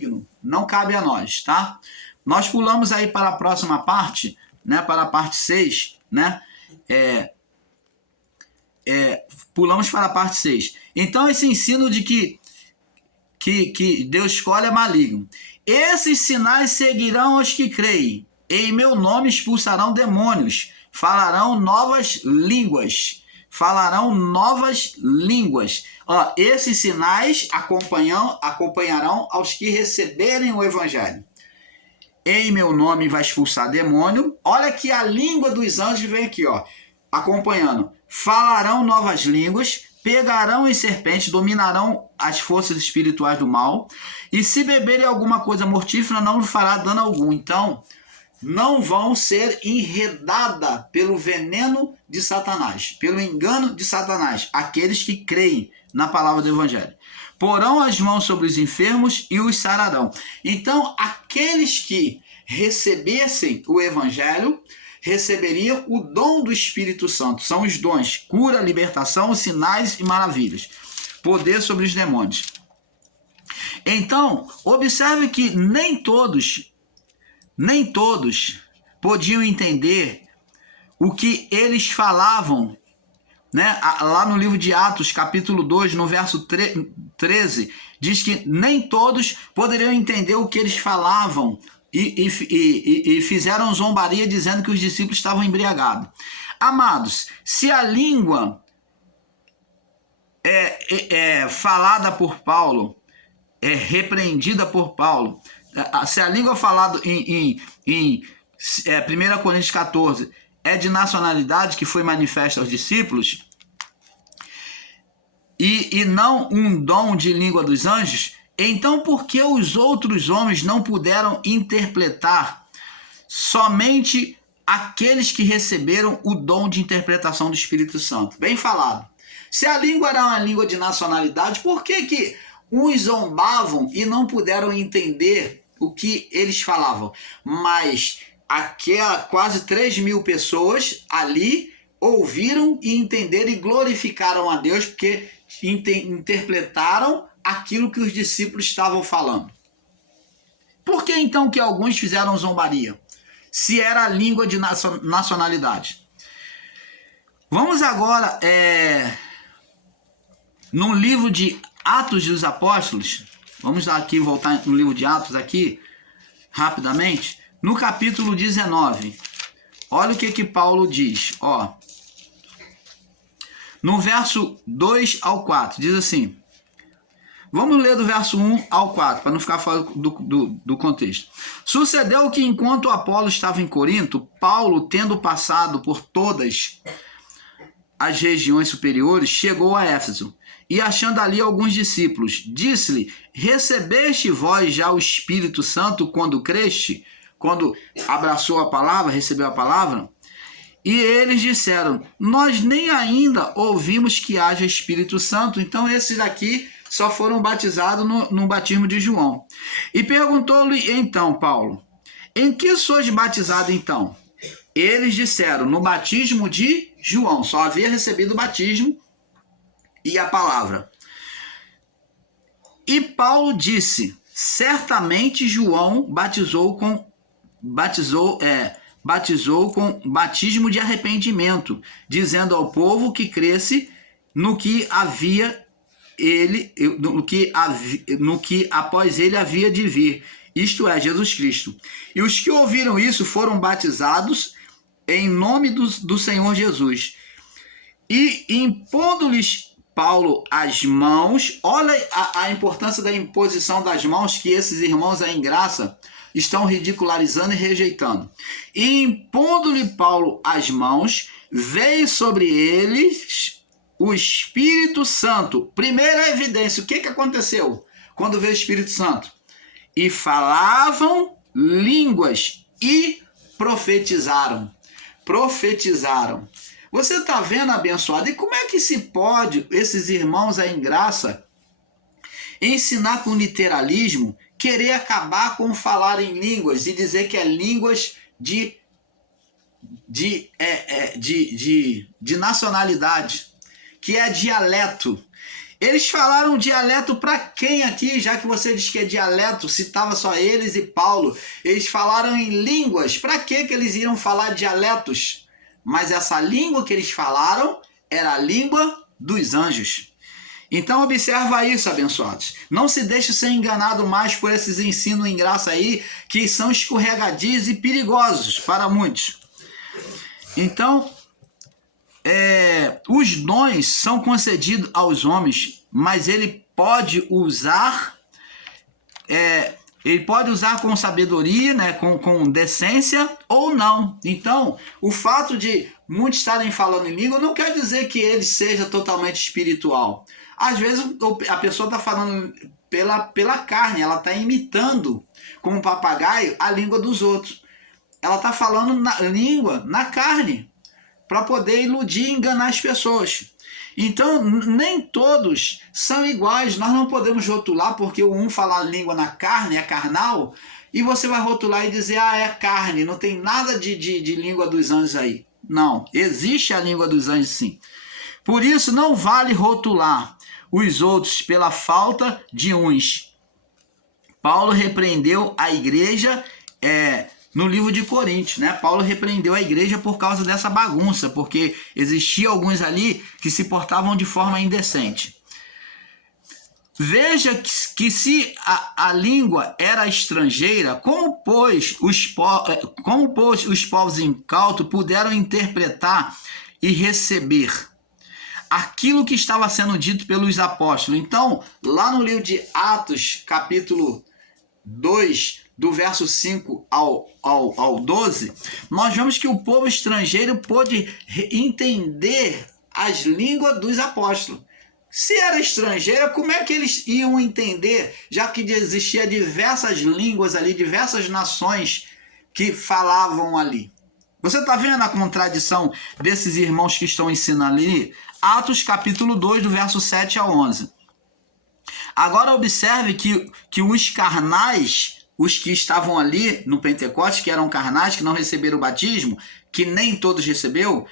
maligno. Não cabe a nós, tá? Nós pulamos aí para a próxima parte, né? Para a parte 6, né? Pulamos para a parte 6. Então, esse ensino de que Deus escolhe é maligno. Esses sinais seguirão os que creem. Em meu nome expulsarão demônios. Falarão novas línguas. Ó, esses sinais acompanharão aos que receberem o evangelho. Em meu nome vai expulsar demônio. Olha que a língua dos anjos vem aqui, ó, acompanhando. Falarão novas línguas, pegarão em serpentes, dominarão as forças espirituais do mal, e se beberem alguma coisa mortífera, não lhe fará dano algum. Então, não vão ser enredadas pelo veneno de Satanás, pelo engano de Satanás, aqueles que creem na palavra do evangelho. Porão as mãos sobre os enfermos e os sararão. Então, aqueles que recebessem o evangelho receberiam o dom do Espírito Santo. São os dons: cura, libertação, sinais e maravilhas. Poder sobre os demônios. Então, observe que nem todos podiam entender o que eles falavam, né? Lá no livro de Atos, capítulo 2, no verso 13, diz que nem todos poderiam entender o que eles falavam e fizeram zombaria dizendo que os discípulos estavam embriagados. Amados, se a língua falada por Paulo, repreendida por Paulo, se a língua falada em 1 Coríntios 14 é de nacionalidade que foi manifesta aos discípulos, e não um dom de língua dos anjos, então por que os outros homens não puderam interpretar? Somente aqueles que receberam o dom de interpretação do Espírito Santo. Bem falado. Se a língua era uma língua de nacionalidade, por que uns zombavam e não puderam entender o que eles falavam? Mas quase 3.000 pessoas ali ouviram e entenderam e glorificaram a Deus, porque interpretaram aquilo que os discípulos estavam falando. Por que então que alguns fizeram zombaria? Se era a língua de nacionalidade. Vamos agora no livro de Atos dos Apóstolos. Vamos aqui voltar no livro de Atos aqui, rapidamente. No capítulo 19. Olha o que Paulo diz. Ó, no verso 2 ao 4. Diz assim. Vamos ler do verso 1 ao 4, para não ficar fora do contexto. Sucedeu que enquanto Apolo estava em Corinto, Paulo, tendo passado por todas as regiões superiores, chegou a Éfeso. E achando ali alguns discípulos, disse-lhe: recebeste vós já o Espírito Santo quando creste? Quando abraçou a palavra, recebeu a palavra? E eles disseram: nós nem ainda ouvimos que haja Espírito Santo. Então esses aqui só foram batizados no batismo de João. E perguntou-lhe então Paulo: em que sois batizados então? Eles disseram: no batismo de João. Só havia recebido o batismo e a palavra. E Paulo disse: certamente João batizou com batismo de arrependimento, dizendo ao povo que cresce no que após ele havia de vir, isto é, Jesus Cristo. E os que ouviram isso foram batizados em nome do Senhor Jesus. E impondo-lhes Paulo as mãos, olha a importância da imposição das mãos, que esses irmãos aí em graça estão ridicularizando e rejeitando. E impondo-lhe Paulo as mãos, veio sobre eles o Espírito Santo. Primeira evidência, o que aconteceu quando veio o Espírito Santo? E falavam línguas e profetizaram. Você está vendo, abençoado? E como é que se pode, esses irmãos aí em graça, ensinar com literalismo, querer acabar com falar em línguas e dizer que é línguas de nacionalidade, que é dialeto? Eles falaram dialeto para quem aqui, já que você diz que é dialeto, citava só eles e Paulo. Eles falaram em línguas. Para que eles iriam falar dialetos? Mas essa língua que eles falaram era a língua dos anjos. Então observa isso, abençoados. Não se deixe ser enganado mais por esses ensinos em graça aí, que são escorregadios e perigosos para muitos. Então, os dons são concedidos aos homens, mas ele pode usar com sabedoria, né, com decência ou não. Então, o fato de muitos estarem falando em língua não quer dizer que ele seja totalmente espiritual. Às vezes a pessoa está falando pela carne, ela está imitando, como um papagaio, a língua dos outros. Ela está falando na carne, para poder iludir e enganar as pessoas. Então, nem todos são iguais. Nós não podemos rotular porque um fala a língua na carne, é carnal, e você vai rotular e dizer, é carne, não tem nada de língua dos anjos aí. Não, existe a língua dos anjos sim. Por isso, não vale rotular os outros pela falta de uns. Paulo repreendeu a igreja no livro de Coríntios, né? Paulo repreendeu a igreja por causa dessa bagunça, porque existia alguns ali que se portavam de forma indecente. Veja que se a língua era estrangeira, como pois os povos incautos puderam interpretar e receber aquilo que estava sendo dito pelos apóstolos? Então, lá no livro de Atos, capítulo 2, do verso 5 ao 12, nós vemos que o povo estrangeiro pôde entender as línguas dos apóstolos. Se era estrangeira, como é que eles iam entender, já que existia diversas línguas ali, diversas nações que falavam ali? Você está vendo a contradição desses irmãos que estão ensinando ali? Atos capítulo 2, do verso 7 ao 11. Agora observe que os carnais, os que estavam ali no Pentecostes, que eram carnais, que não receberam o batismo, que nem todos recebeu,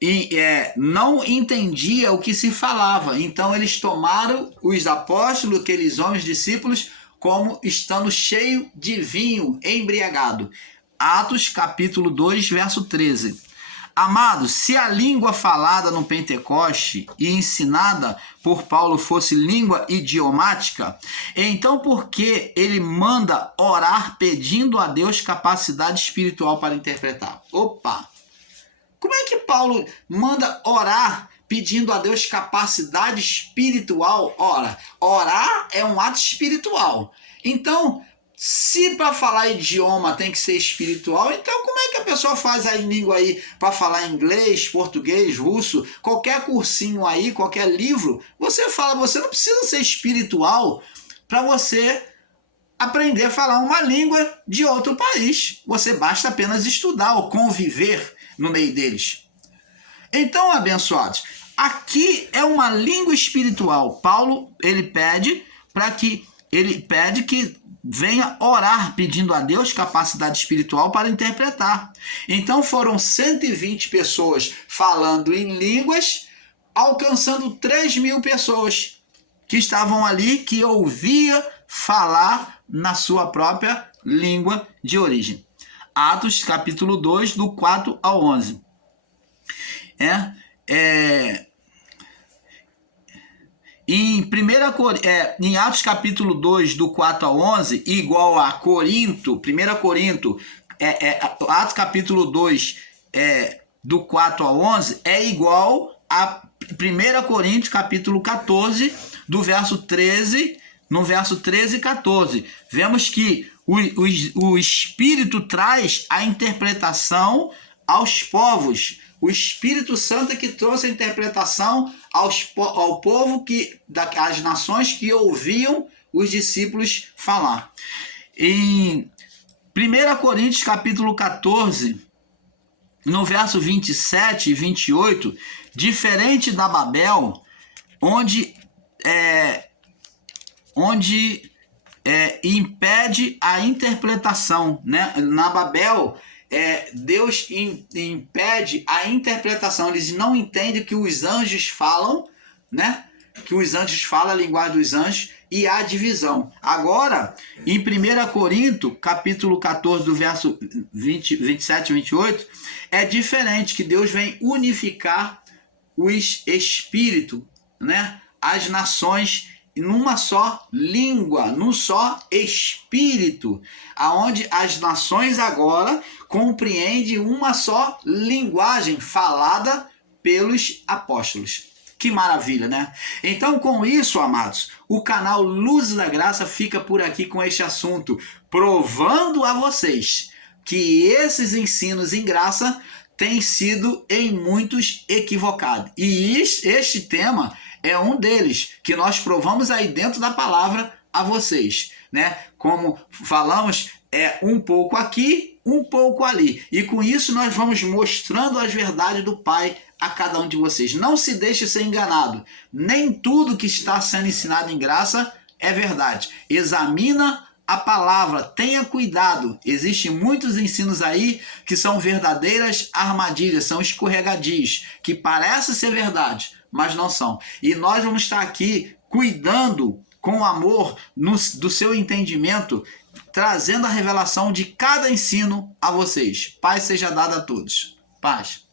e não entendia o que se falava. Então eles tomaram os apóstolos, aqueles homens discípulos, como estando cheio de vinho, embriagado. Atos capítulo 2, verso 13. Amados, se a língua falada no Pentecoste e ensinada por Paulo fosse língua idiomática, então por que ele manda orar pedindo a Deus capacidade espiritual para interpretar? Opa! Como é que Paulo manda orar pedindo a Deus capacidade espiritual? Ora, orar é um ato espiritual. Então, se para falar idioma tem que ser espiritual, então como é que a pessoa faz a língua aí para falar inglês, português, russo, qualquer cursinho aí, qualquer livro, você fala, você não precisa ser espiritual para você aprender a falar uma língua de outro país. Você basta apenas estudar ou conviver no meio deles. Então, abençoados, aqui é uma língua espiritual. Paulo, ele pede que venha orar pedindo a Deus capacidade espiritual para interpretar. Então foram 120 pessoas falando em línguas, alcançando 3.000 pessoas que estavam ali, que ouvia falar na sua própria língua de origem. Atos capítulo 2, do 4 ao 11. Em Atos capítulo 2, do 4 ao 11, igual a Corinto, 1 Corinto, Atos capítulo 2, do 4 ao 11, é igual a 1 Coríntios capítulo 14, do verso 13, no verso 13 e 14. Vemos que o Espírito traz a interpretação aos povos. O Espírito Santo é que trouxe a interpretação ao povo, às nações que ouviam os discípulos falar. Em 1 Coríntios capítulo 14, no verso 27 e 28, diferente da Babel, onde impede a interpretação, né? Na Babel, Deus impede a interpretação. Eles não entendem o que os anjos falam, né? que os anjos falam a linguagem dos anjos e há divisão. Agora, em 1 Coríntios, capítulo 14, do verso 27 e 28, é diferente, que Deus vem unificar os espíritos, né? As nações numa só língua, num só espírito, aonde as nações agora compreendem uma só linguagem falada pelos apóstolos. Que maravilha, né? Então, com isso, amados, o canal Luzes da Graça fica por aqui com este assunto, provando a vocês que esses ensinos em graça têm sido em muitos equivocados. E este tema é um deles, que nós provamos aí dentro da palavra a vocês, né? Como falamos, é um pouco aqui, um pouco ali. E com isso nós vamos mostrando as verdades do Pai a cada um de vocês. Não se deixe ser enganado. Nem tudo que está sendo ensinado em graça é verdade. Examina a palavra, tenha cuidado. Existem muitos ensinos aí que são verdadeiras armadilhas, são escorregadios, que parecem ser verdade, mas não são. E nós vamos estar aqui cuidando com amor do seu entendimento, trazendo a revelação de cada ensino a vocês. Paz seja dada a todos. Paz.